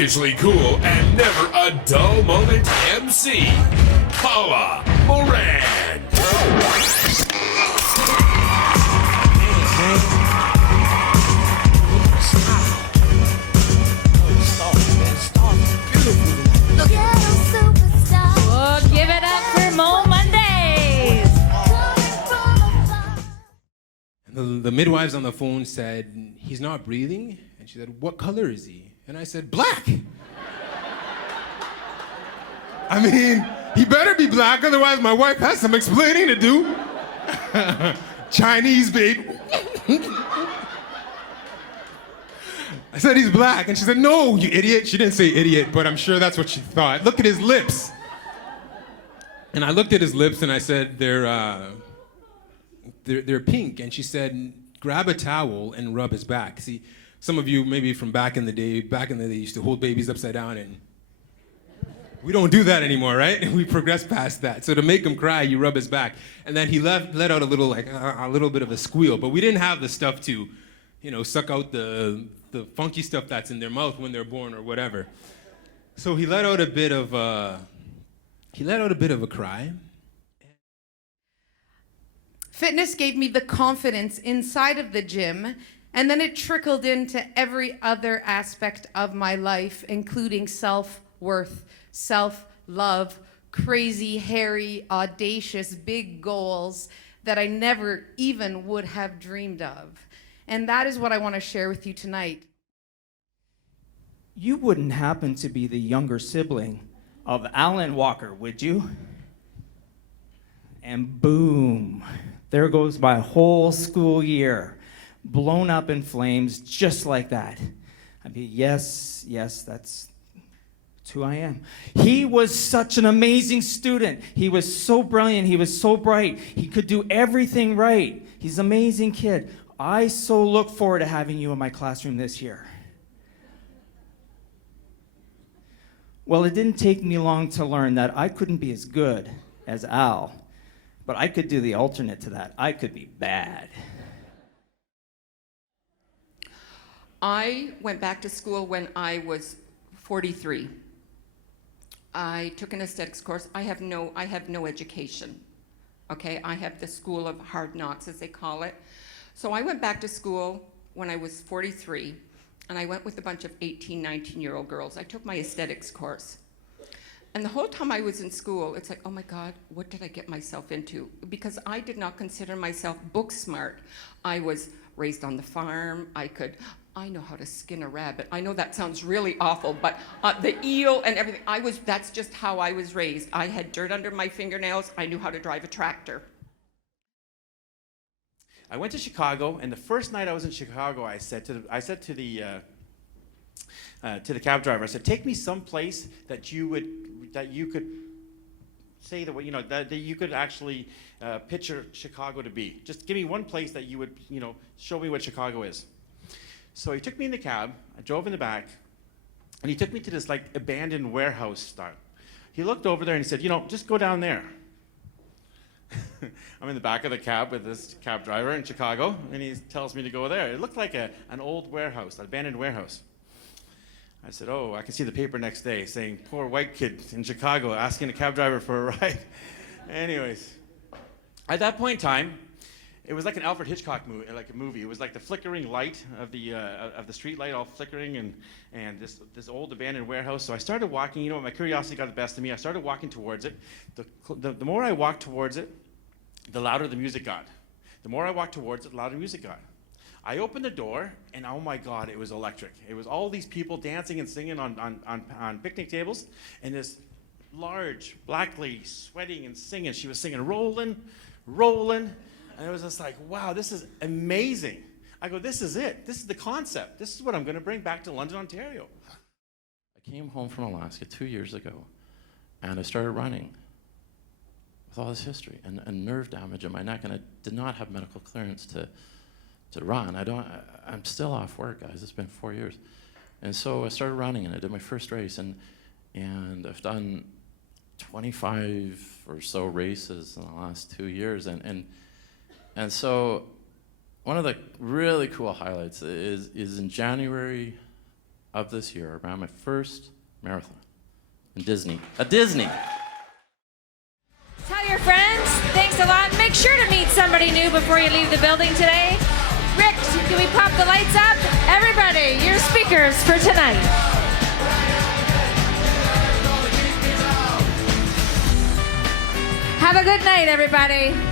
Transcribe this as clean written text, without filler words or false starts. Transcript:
freakishly cool and never a dull moment MC, Paula Morand. Well, give it up for MoMondays. The midwives on the phone said, "He's not breathing." And she said, "What color is he?" And I said, "Black." I mean, he better be black, otherwise my wife has some explaining to do. Chinese, babe. I said, "He's black." And she said, "No, you idiot." She didn't say idiot, but I'm sure that's what she thought. Look at his lips. And I looked at his lips and I said, they're pink. And she said, "Grab a towel and rub his back." See, some of you maybe from back in the day used to hold babies upside down, and we don't do that anymore, right? We progressed past that. So to make him cry, you rub his back. And then he let out a little bit of a squeal, but we didn't have the stuff to, suck out the funky stuff that's in their mouth when they're born or whatever. So he let out a bit of a cry. Fitness gave me the confidence inside of the gym, and then it trickled into every other aspect of my life, including self-worth, self-love, crazy, hairy, audacious, big goals that I never even would have dreamed of. And that is what I want to share with you tonight. You wouldn't happen to be the younger sibling of Alan Walker, would you? And boom, there goes my whole school year, blown up in flames just like that. I mean, yes, that's who I am. He was such an amazing student. He was so brilliant. He was so bright. He could do everything right. He's an amazing kid. I so look forward to having you in my classroom this year. Well, it didn't take me long to learn that I couldn't be as good as Al, but I could do the alternate to that. I could be bad. I went back to school when I was 43. I took an aesthetics course. I have no education. Okay, I have the school of hard knocks, as they call it. So I went back to school when I was 43, and I went with a bunch of 18, 19-year-old girls. I took my aesthetics course. And the whole time I was in school, it's like, oh my God, what did I get myself into? Because I did not consider myself book smart. I was raised on the farm. I know how to skin a rabbit. I know that sounds really awful, but the eel and everything, that's just how I was raised. I had dirt under my fingernails. I knew how to drive a tractor. I went to Chicago, and the first night I was in Chicago, I said to the cab driver, I said, "Take me someplace that you could say that you could actually picture Chicago to be. Just give me one place that you would show me what Chicago is." So he took me in the cab. I drove in the back, and he took me to this abandoned warehouse style. He looked over there and he said, "Just go down there." I'm in the back of the cab with this cab driver in Chicago, and he tells me to go there. It looked like an old warehouse, an abandoned warehouse. I said, "Oh, I can see the paper next day saying, 'Poor white kid in Chicago asking a cab driver for a ride.'" Anyways, at that point in time, it was like an Alfred Hitchcock movie. It was like the flickering light of the street light all flickering, and this old abandoned warehouse. So I started walking. My curiosity got the best of me. I started walking towards it. The more I walked towards it, the louder the music got. The more I walked towards it, the louder the music got. I opened the door, and oh my God, it was electric. It was all these people dancing and singing on picnic tables, and this large black lady sweating and singing. She was singing "Rollin', Rollin'," and it was just like, wow, this is amazing. I go, this is it. This is the concept. This is what I'm going to bring back to London, Ontario. I came home from Alaska 2 years ago, and I started running with all this history and nerve damage in my neck, and I did not have medical clearance to run. I'm still off work, guys. It's been 4 years. And so I started running, and I did my first race, and I've done 25 or so races in the last 2 years, and so one of the really cool highlights is in January of this year, I ran my first marathon in Disney. A Disney. Tell your friends. Thanks a lot. Make sure to meet somebody new before you leave the building today. Rick, can we pop the lights up? Everybody, your speakers for tonight. Have a good night, everybody.